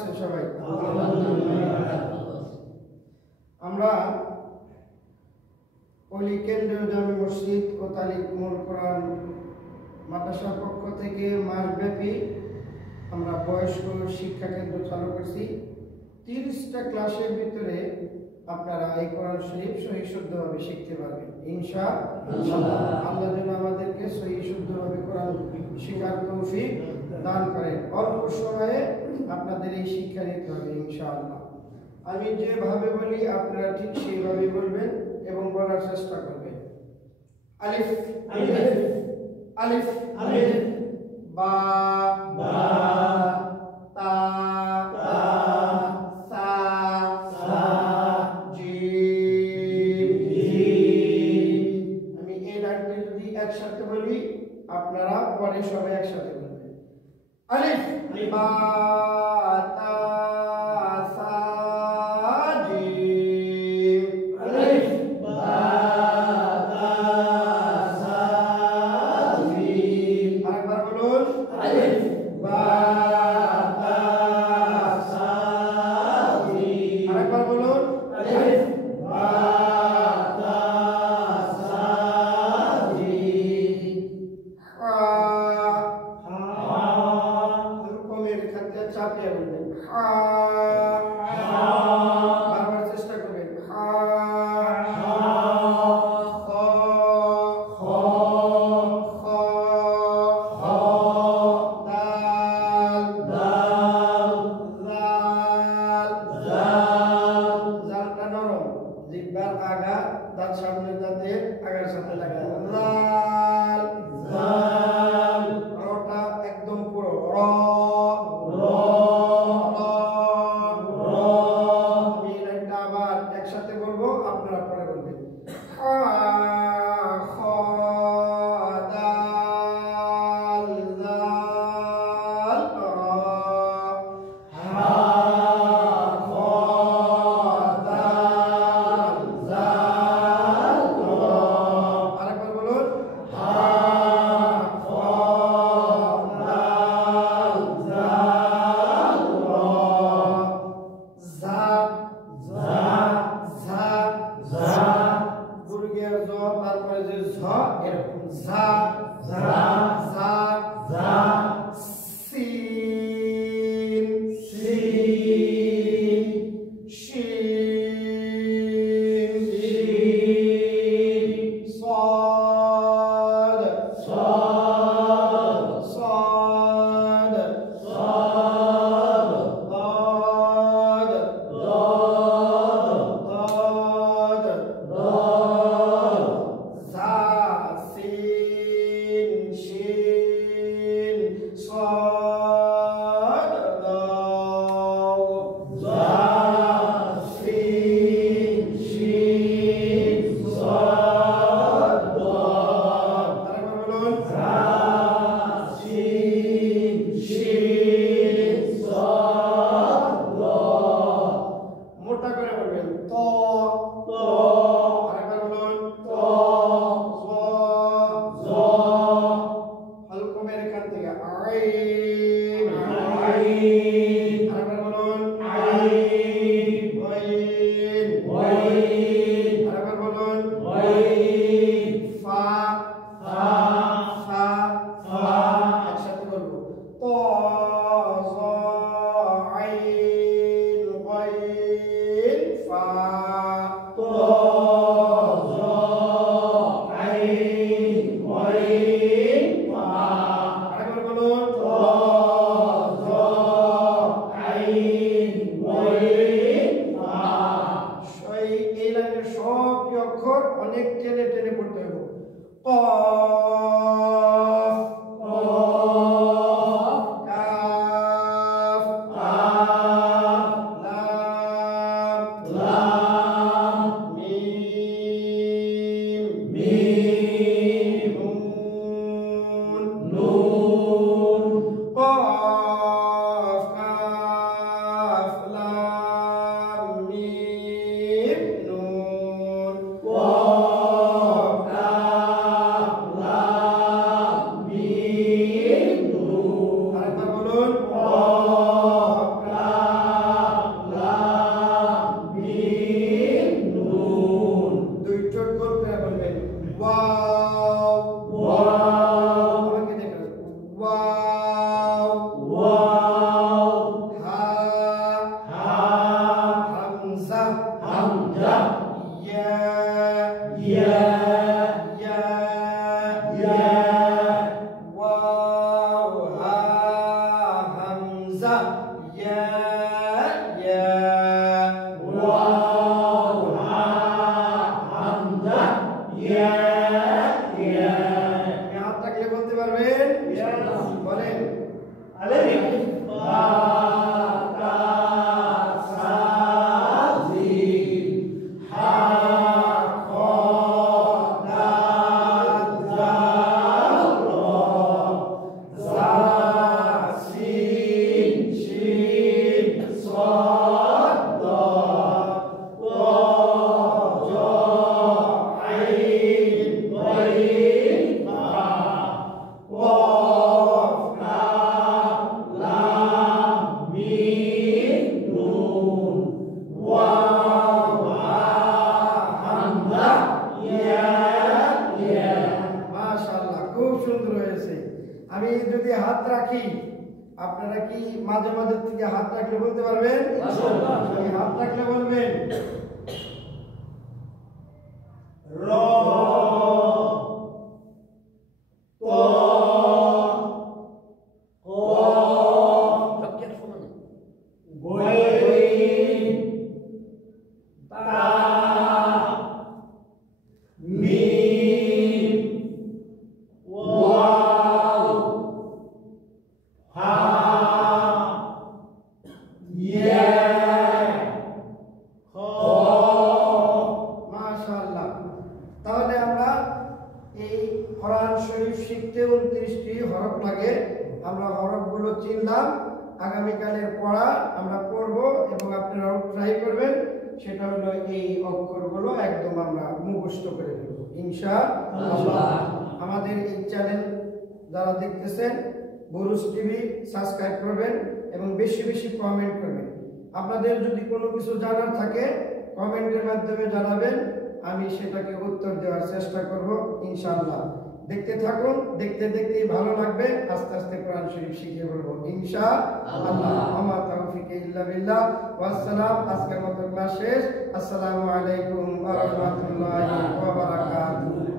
আছেন সবাই? আমরা ওলি কেন্দ্রীয় জামে মসজিদ ও তালিমুল কোরআন মাদ্রাসার পক্ষ থেকে মাসব্যাপী আমরা বয়স্ক শিক্ষা কেন্দ্র চালু করছি। 30টা ক্লাসের ভিতরে আপনারা এই কোরআন শরীফ সহি শুদ্ধভাবে শিখতে পারবেন ইনশাআল্লাহ। আল্লাহ যেন আমাদেরকে সহি শুদ্ধভাবে কোরআন শেখার তৌফিক দান করেন। অল্প সময়ে আপনাদের এই শিক্ষা নিতে হবে ইনশাআল্লাহ। আমি যেভাবে বলি আপনারা ঠিক সেইভাবে বলবেন এবং বলার চেষ্টা করবেন। আলিফ আলিফ আলিফ আলিফ, বা বা, তা তা, সা সা, জিম জিম। আমি এই লাইনটি যদি একসাথে বলি আপনারা পরে সবাই একসাথে বলবেন। আলিফ বা তা সা জিম। আলিফ বা তা সা জিম। আরেকবার বলুন। আলিফ বা তা সা জিম। আরেকবার বলুন। আলিফ বা তা সা জিম। হা হা, কমের খাতে চাপিয়ে বলবেন। হা হা, বারবার চেষ্টা করবেন। হা হা, খ খ খ খ, দাল দাল, জাল জাল। জালটা নরম, জিহ্বার আগা দাঁত সামনের দাঁতের আগার সাথে লাগা। জাল জাল। রটা একদম পুরো র র র র। আমি এই লাইনটা আবার একসাথে বলবো, আপনারা পরে বলবেন। খা খ দাল জাল র, হা খ দাল জাল র। আরেকবার বলুন। হা খ দাল জাল র, জা জা জা জা। বুর্গের জ, তারপরে যে ঝ, এরকম ঝা ঝা ঝা ঝা। সিন সিন শিন শিন। صاد صاد صاد صاد. ضاد ضاد ضاد ضاد. زا سين شين صاد ضاد. زا سين شين صاد ضاد. আরেকবার বলুন। زا سين شين صاد ضاد. মোটা করে বলবেন। ত ত। আরেকবার বলুন। ত জ জ। হালকমের এখান থেকে আইন আইন। আরেকবার বলুন। আইন ওয়াইন ওয়াইন। আরেকবার বলুন। ওয়াইন। ফা ফা ফা ফা। একসাথে বলবো। ত জ আইন ওয়াইন ফা। ত জ আইন ওয়াইন ফা। আরেকবার বলুন। ত জ আইন ওয়াইন ফা। এই লাইনের সব অক্ষর অনেক টেনে টেনে পড়তে হবে। কফ কফ, কাফ আমি যদি হাত রাখি আপনারা কি মাঝে মাঝে থেকে হাত রাখলে বলতে পারবেন? হাত রাখলে বলবেন র তাহলে আমরা এই কোরআন শরীফ শিখতে 29টি হরফ লাগে। আমরা হরফগুলো চিনলাম, আগামীকালের পড়া আমরা পড়ব এবং আপনারাও ট্রাই করবেন। সেটা হলো এই অক্ষরগুলো একদম আমরা মুখস্থ করে দেব ইনশাআল্লাহ। আমাদের এই চ্যানেল যারা দেখতেছেন বুরুজ টিভি সাবস্ক্রাইব করবেন এবং বেশি বেশি কমেন্ট করবেন। আপনাদের যদি কোনো কিছু জানার থাকে কমেন্টের মাধ্যমে জানাবেন, আমি সেটাকে উত্তর দেওয়ার চেষ্টা করব ইনশাআল্লাহ। দেখতে থাকুন, দেখতে দেখতেই ভালো লাগবে, আস্তে আস্তে কোরআন শরীফ শিখে পড়বো ইনশাআল্লাহ। আমা তাওফিকে ইল্লা বিল্লাহ। ওয়াসসালাম। আজকের মতো ক্লাস শেষ। আসসালামু আলাইকুম ওয়া রাহমাতুল্লাহি ওয়া বারাকাতুহু।